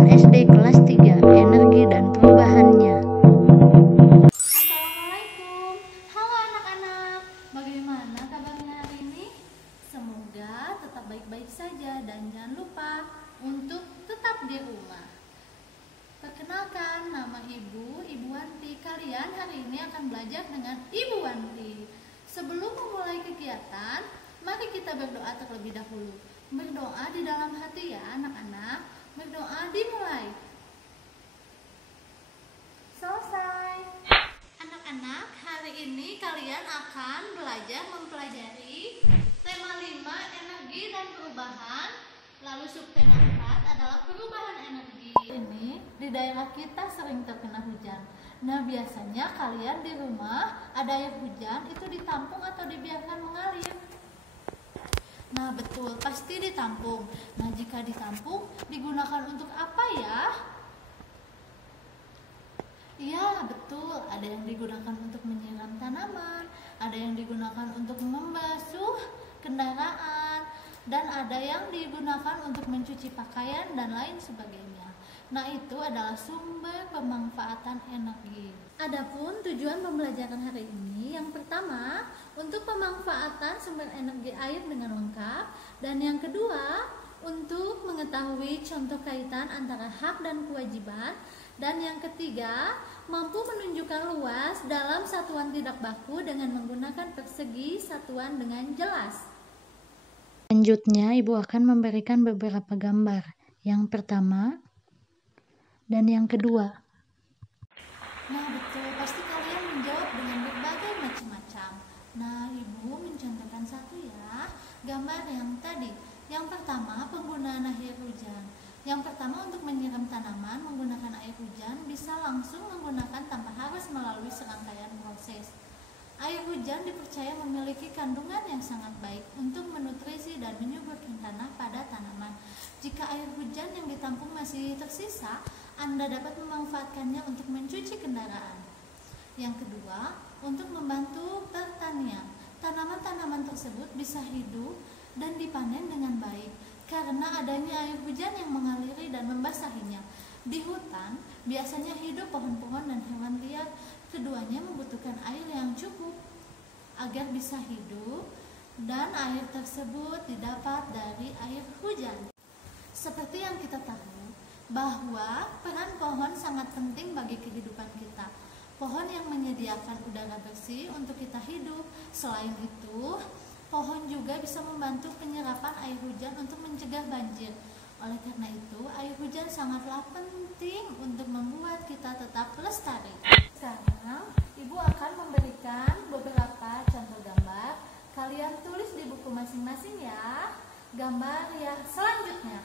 Kalian SD kelas 3, energi dan perubahannya. Assalamualaikum. Halo anak-anak. Bagaimana kabarnya hari ini? Semoga tetap baik-baik saja dan jangan lupa untuk tetap di rumah. Perkenalkan, nama Ibu Wanti. Kalian hari ini akan belajar dengan Ibu Wanti. Sebelum memulai kegiatan, mari kita berdoa terlebih dahulu. Berdoa di dalam hati ya anak-anak. Berdoa dimulai. Selesai. Anak-anak, hari ini kalian akan belajar mempelajari tema 5 energi dan perubahan. Lalu subtema 4 adalah perubahan energi. Ini di daerah kita sering terkena hujan. Nah, biasanya kalian di rumah ada air hujan itu ditampung atau dibiarkan mengalir? Nah, betul, pasti ditampung. Nah, jika ditampung, digunakan untuk apa ya? Iya, betul. Ada yang digunakan untuk menyiram tanaman, ada yang digunakan untuk membasuh kendaraan, dan ada yang digunakan untuk mencuci pakaian dan lain sebagainya. Nah, itu adalah sumber pemanfaatan energi. Adapun tujuan pembelajaran hari ini, yang pertama, untuk pemanfaatan sumber energi air dengan lengkap, dan yang kedua, untuk mengetahui contoh kaitan antara hak dan kewajiban, dan yang ketiga, mampu menunjukkan luas dalam satuan tidak baku dengan menggunakan persegi satuan dengan jelas. Selanjutnya, Ibu akan memberikan beberapa gambar. Yang pertama dan yang kedua. Nah, betul, pasti kalian menjawab dengan berbagai macam-macam. Nah, Ibu mencontohkan satu ya, gambar yang tadi. Yang pertama, penggunaan air hujan. Yang pertama, untuk menyiram tanaman menggunakan air hujan bisa langsung menggunakan tanpa harus melalui serangkaian proses. Air hujan dipercaya memiliki kandungan yang sangat baik untuk menutrisi dan menyuburkan tanah pada tanaman. Jika air hujan yang ditampung masih tersisa, Anda dapat memanfaatkannya untuk mencuci kendaraan. Yang kedua, untuk membantu pertanian. Tanaman-tanaman tersebut bisa hidup dan dipanen dengan baik karena adanya air hujan yang mengaliri dan membasahinya. Di hutan, biasanya hidup pohon-pohon dan hewan liar. Keduanya membutuhkan air yang cukup agar bisa hidup, dan air tersebut didapat dari air hujan. Seperti yang kita tahu, bahwa peran pohon sangat penting bagi kehidupan kita. Pohon yang menyediakan udara bersih untuk kita hidup. Selain itu, pohon juga bisa membantu penyerapan air hujan untuk mencegah banjir. Oleh karena itu, air hujan sangatlah penting untuk membuat kita tetap lestari. Sekarang, Ibu akan memberikan beberapa contoh gambar. Kalian tulis di buku masing-masing ya. Gambar yang selanjutnya.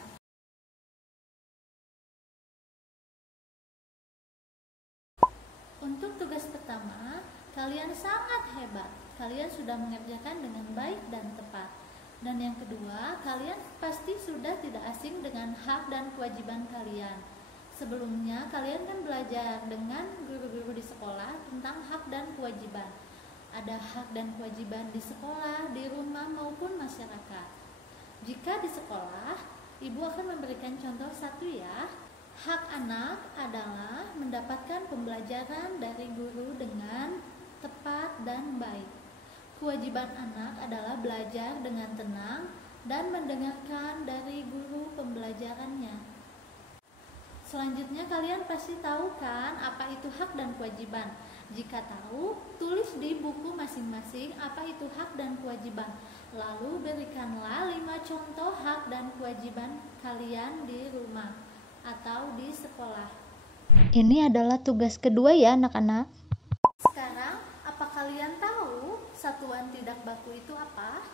Untuk tugas pertama, kalian sangat hebat. Kalian sudah mengerjakan dengan baik dan tepat. Dan yang kedua, kalian pasti sudah tidak asing dengan hak dan kewajiban kalian. Sebelumnya, kalian kan belajar dengan guru-guru di sekolah tentang hak dan kewajiban. Ada hak dan kewajiban di sekolah, di rumah, maupun masyarakat. Jika di sekolah, Ibu akan memberikan contoh satu ya. Hak anak adalah mendapatkan pembelajaran dari guru dengan tepat dan baik. Kewajiban anak adalah belajar dengan tenang dan mendengarkan dari guru pembelajarannya. Selanjutnya, kalian pasti tahu kan apa itu hak dan kewajiban. Jika tahu, tulis di buku masing-masing apa itu hak dan kewajiban. Lalu berikanlah 5 contoh hak dan kewajiban kalian di rumah atau di sekolah. Ini adalah tugas kedua ya anak-anak. Sekarang, apa kalian tahu satuan tidak baku itu apa?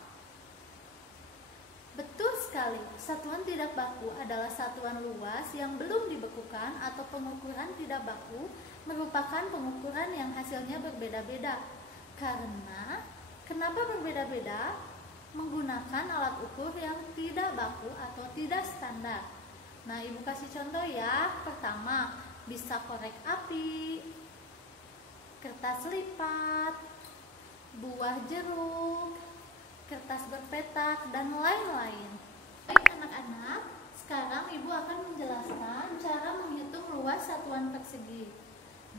Betul sekali, satuan tidak baku adalah satuan luas yang belum dibekukan atau pengukuran tidak baku merupakan pengukuran yang hasilnya berbeda-beda. Kenapa berbeda-beda? Menggunakan alat ukur yang tidak baku atau tidak standar. Nah, Ibu kasih contoh ya. Pertama, bisa korek api, kertas lipat, buah jeruk, kertas berpetak, dan lain-lain. Baik anak-anak, sekarang Ibu akan menjelaskan cara satuan persegi.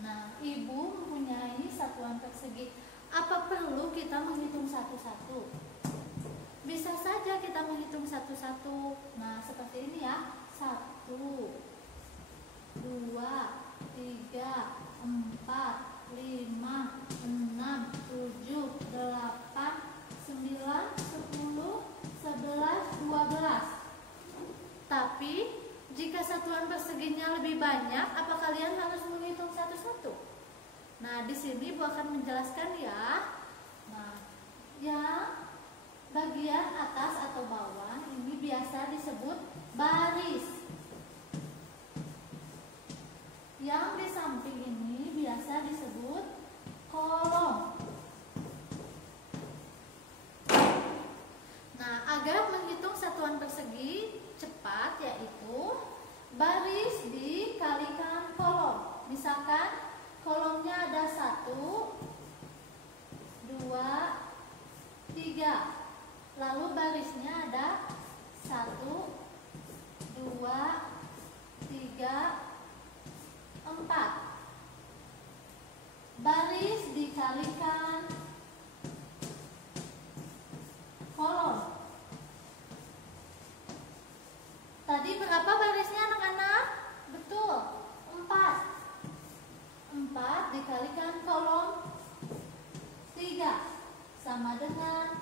Nah, Ibu mempunyai satuan persegi. Apa perlu kita menghitung satu-satu? Bisa saja kita menghitung satu-satu. Nah, seperti ini ya. 1, 2, 3, 4, 5, 6, 7, 8, 9, 10, 11, 12. Tapi jika satuan perseginya lebih banyak, apa kalian harus menghitung satu-satu? Nah, di sini Ibu akan menjelaskan ya. Nah, yang bagian atas atau bawah ini biasa disebut baris. Yang di samping ini biasa disebut kolom. Nah, agar menghitung satuan persegi cepat, yaitu baris dikalikan kolom. Misalkan kolomnya ada 1, 2, 3. Lalu barisnya ada 1, 2, 3, 4. Baris dikalikan kolom. Tadi berapa barisnya anak-anak? Betul, 4. 4 dikalikan kolom 3 sama dengan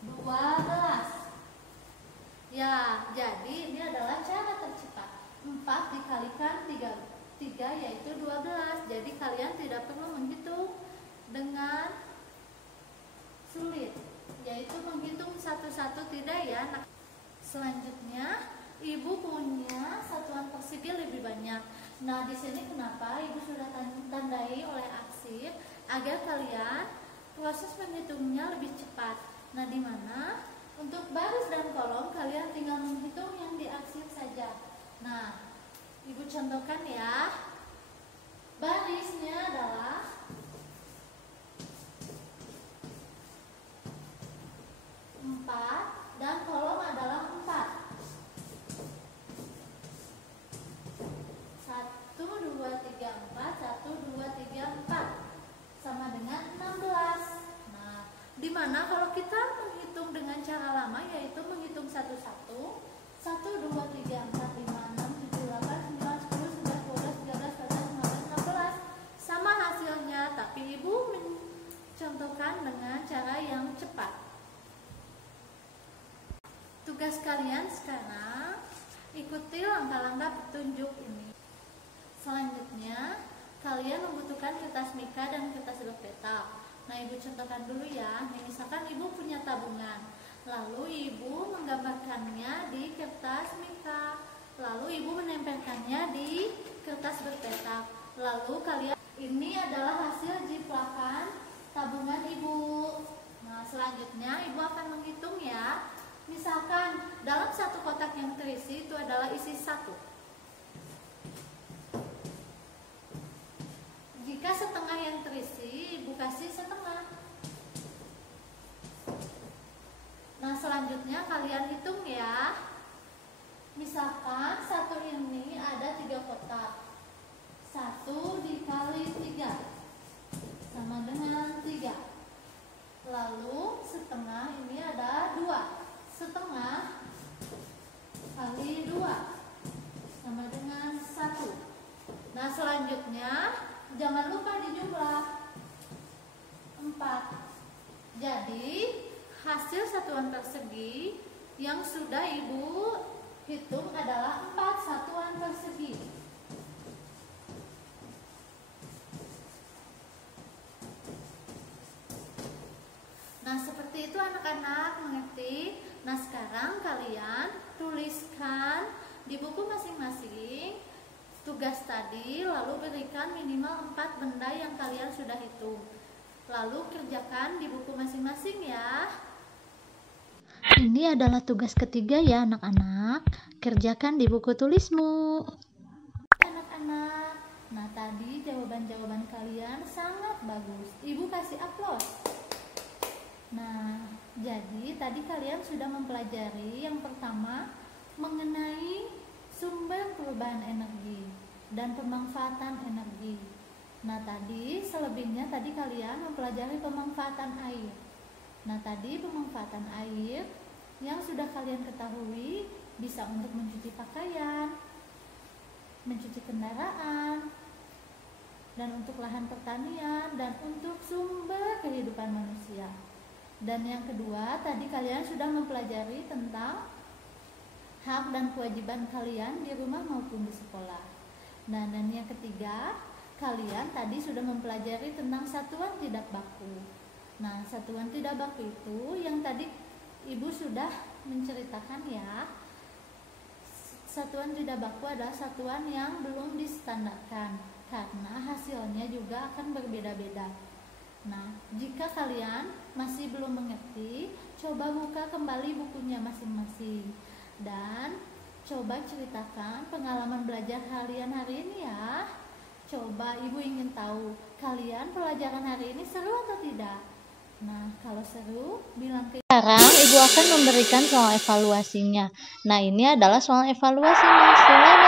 12. Ya, jadi ini adalah cara tercepat. 4 dikalikan 3 yaitu 12. Jadi kalian tidak perlu menghitung dengan sulit, yaitu menghitung satu-satu, tidak ya. Nah, selanjutnya Ibu punya satuan persegi lebih banyak. Nah, di sini kenapa Ibu sudah tandai oleh arsip agar kalian proses menghitungnya lebih cepat. Nah, di mana untuk baris dan kolom kalian tinggal menghitung yang diarsip saja. Nah, Ibu contohkan ya. Barisnya adalah 4 dan kolom adalah 4. 1, 2, 3, 4. 1, 2, 3, 4 sama dengan 16. Nah, dimana kalau kita menghitung dengan cara lama, yaitu menghitung satu-satu. 1, 2, 3, 4, 5, 6, 7, 8, 9, 10, 11, 12, 13, 14, 15, 16. Sama hasilnya, tapi Ibu mencontohkan dengan cara yang cepat. Tugas kalian sekarang ikuti langkah-langkah petunjuk ini. Selanjutnya, kalian membutuhkan kertas mika dan kertas berpetak. Nah, Ibu contohkan dulu ya. Misalkan Ibu punya tabungan, lalu Ibu menggambarkannya di kertas mika, lalu Ibu menempelkannya di kertas berpetak. Lalu kalian, ini adalah hasil jiplakan tabungan Ibu. Nah, selanjutnya Ibu akan menghitung ya. Misalkan dalam satu kotak yang terisi itu adalah isi 1. Jika setengah yang terisi, Ibu kasih setengah. Nah, selanjutnya kalian hitung ya. Misalkan 1 ini ada 3 kotak. 1 dikali 3 sama dengan 3. Lalu setengah ini ada 2. Setengah kali 2 sama dengan 1. Nah, selanjutnya jangan lupa dijumlah 4. Jadi hasil satuan persegi yang sudah Ibu hitung adalah 4 satuan persegi. Nah, seperti itu anak-anak mengerti. Nah, sekarang kalian tuliskan di buku masing-masing tugas tadi, lalu berikan minimal 4 benda yang kalian sudah hitung. Lalu kerjakan di buku masing-masing ya. Ini adalah tugas ketiga ya anak-anak. Kerjakan di buku tulismu. Anak-anak, nah tadi jawaban-jawaban kalian sangat bagus. Ibu kasih aplaus. Nah, jadi tadi kalian sudah mempelajari yang pertama mengenai sumber perubahan energi. dan pemanfaatan energi. Nah, tadi selebihnya tadi kalian mempelajari pemanfaatan air. Nah, tadi pemanfaatan air yang sudah kalian ketahui bisa untuk mencuci pakaian, mencuci kendaraan, dan untuk lahan pertanian, dan untuk sumber kehidupan manusia. Dan yang kedua, tadi kalian sudah mempelajari tentang hak dan kewajiban kalian di rumah maupun di sekolah. Nah, dan yang ketiga, kalian tadi sudah mempelajari tentang satuan tidak baku. Nah, satuan tidak baku itu yang tadi Ibu sudah menceritakan ya. Satuan tidak baku adalah satuan yang belum distandarkan, karena hasilnya juga akan berbeda-beda. Nah, jika kalian masih belum mengerti, coba buka kembali bukunya masing-masing dan coba ceritakan pengalaman belajar kalian hari ini ya. Coba Ibu ingin tahu, kalian pelajaran hari ini seru atau tidak? Nah, kalau seru, bilang ke Sekarang Ibu akan memberikan soal evaluasinya. Nah, ini adalah soal evaluasinya. Selamat